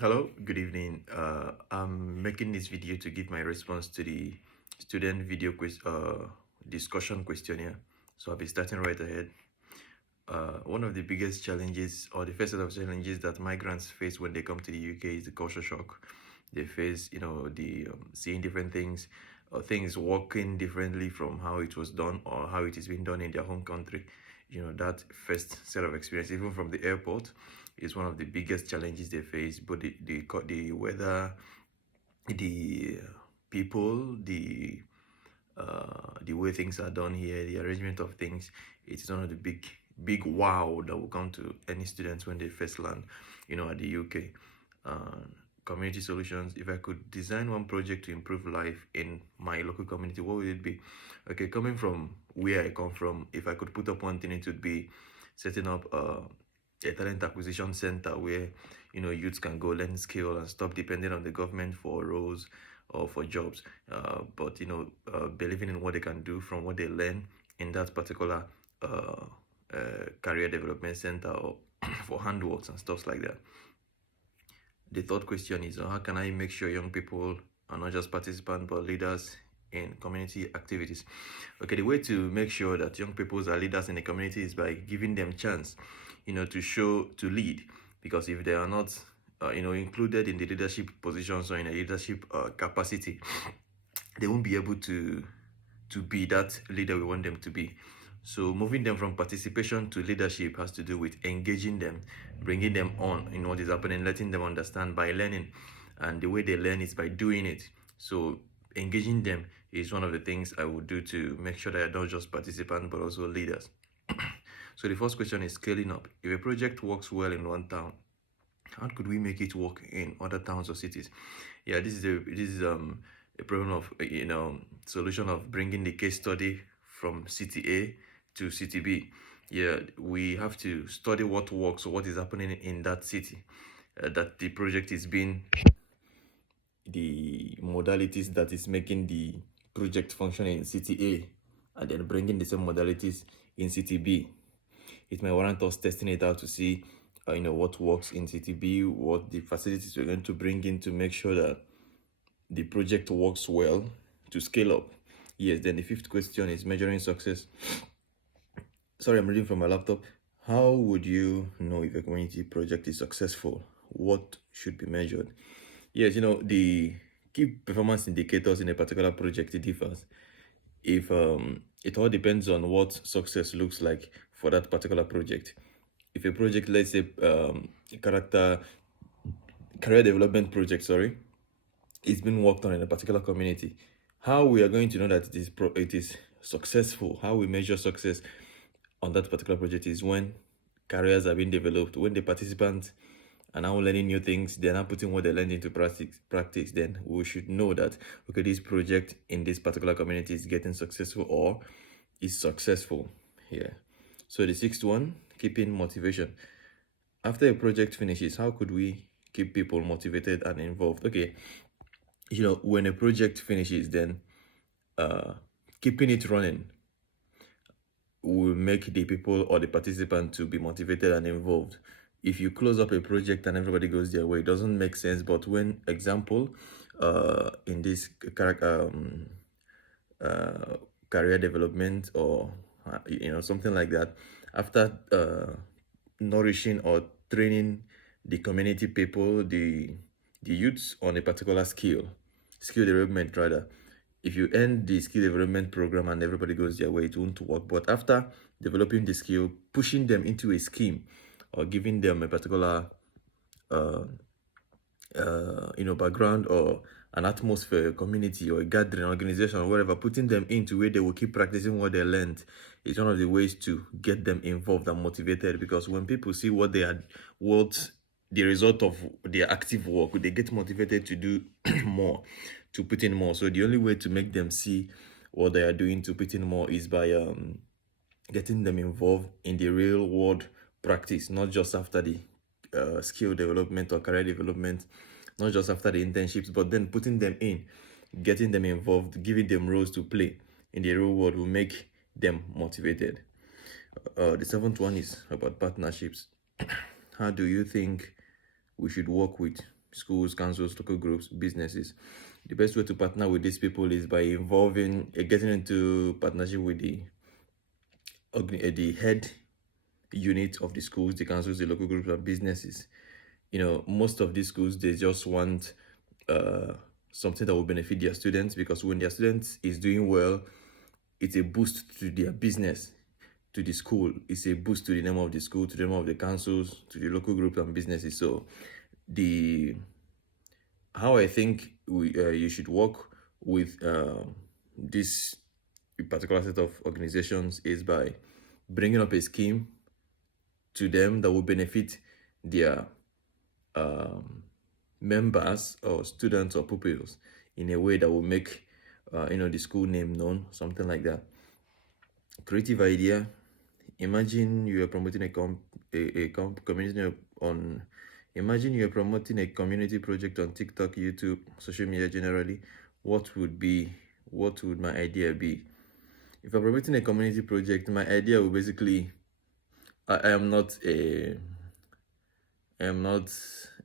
Hello, good evening. I'm making this video to give my response to the student video discussion questionnaire. So I'll be starting right ahead. One of the biggest challenges, or the first set of challenges that migrants face when they come to the UK is the culture shock. They face, the seeing different things, or things working differently from how it was done or how it is being done in their home country. That first set of experience, even from the airport, is one of the biggest challenges they face. But the weather, the people, the way things are done here, the arrangement of things, it's one of the big wow that will come to any students when they first land, at the UK. Uh, Community solutions. If I could design one project to improve life in my local community, what would it be? Okay, coming from where I come from, if I could put up one thing, it would be setting up a talent acquisition center where youths can go learn skill and stop depending on the government for roles or for jobs, but believing in what they can do from what they learn in that particular career development center, or for handworks and stuff like that. The third question is, how can I make sure young people are not just participants but leaders in community activities? Okay, the way to make sure that young people are leaders in the community is by giving them chance, to lead. Because if they are not, included in the leadership positions or in a leadership capacity, they won't be able to be that leader we want them to be. So moving them from participation to leadership has to do with engaging them, bringing them on in what is happening, letting them understand by learning. And the way they learn is by doing it. So engaging them is one of the things I would do to make sure that they're not just participants but also leaders. So the first question is scaling up. If a project works well in one town, how could we make it work in other towns or cities? Yeah, this is a problem of solution of bringing the case study from city A to city B. Yeah, we have to study what works or what is happening in that city, that the project is being, the modalities that is making the project function in city A, and then bringing the same modalities in city B. It may warrant us testing it out to see what works in city B, what the facilities we're going to bring in to make sure that the project works well to scale up. Yes, then the fifth question is measuring success. Sorry, I'm reading from my laptop. How would you know if a community project is successful? What should be measured? Yes, the key performance indicators in a particular project, it differs. If It all depends on what success looks like for that particular project. If a project, let's say, career development project, sorry, it's been worked on in a particular community, how we are going to know that it is successful, how we measure success on that particular project, is when careers are being developed, when the participants are now learning new things, they're now putting what they learned into practice. Then we should know that, okay, this project in this particular community is getting successful or is successful. Yeah. So the sixth one, keeping motivation. After a project finishes, how could we keep people motivated and involved? Okay, when a project finishes, then keeping it running will make the people or the participant to be motivated and involved. If you close up a project and everybody goes their way, it doesn't make sense. But when, example, in this career development, or something like that, after nourishing or training the community people, the youths on a particular skill development rather, if you end the skill development program and everybody goes their way, it won't work. But after developing the skill, pushing them into a scheme or giving them a particular uh, background or an atmosphere, a community or a gathering, organization or whatever, putting them into where they will keep practicing what they learned is one of the ways to get them involved and motivated. Because when people see what the result of their active work, they get motivated to do more, to put in more. So the only way to make them see what they are doing to put in more is by getting them involved in the real world practice, not just after the skill development or career development, not just after the internships, but then putting them in, getting them involved, giving them roles to play in the real world will make them motivated. The seventh one is about partnerships. How do you think we should work with schools, councils, local groups, businesses. The best way to partner with these people is by involving, getting into partnership with the head unit of the schools, the councils, the local groups, and businesses. Most of these schools, they just want something that will benefit their students, because when their students is doing well, it's a boost to their business, to the school. It's a boost to the name of the school, to the name of the councils, to the local groups and businesses. So the how I think you should work with this particular set of organizations is by bringing up a scheme to them that will benefit their members or students or pupils in a way that will make the school name known, something like that. Creative idea. Imagine you are promoting community on. Imagine you are promoting a community project on TikTok, YouTube, social media generally. What would my idea be? If I'm promoting a community project, my idea will basically, I am not a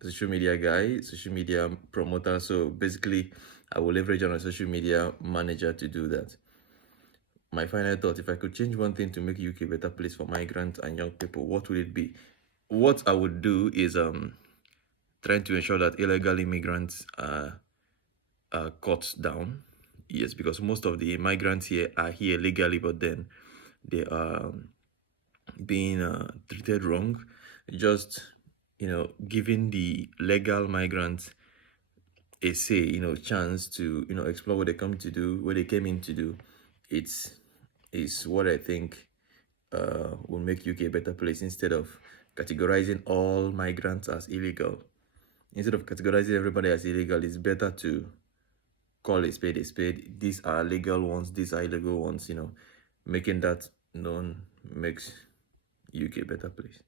social media guy, social media promoter. So basically, I will leverage on a social media manager to do that. My final thought: if I could change one thing to make UK a better place for migrants and young people, what would it be? What I would do is trying to ensure that illegal immigrants are cut down. Yes, because most of the migrants here are here legally, but then they are being treated wrong. Just giving the legal migrants a say, chance to explore what they come to do, what they came in to do. Is what I think will make UK a better place, instead of categorizing all migrants as illegal. Instead of categorizing everybody as illegal, it's better to call a spade a spade. These are legal ones, these are illegal ones. Making that known makes UK a better place.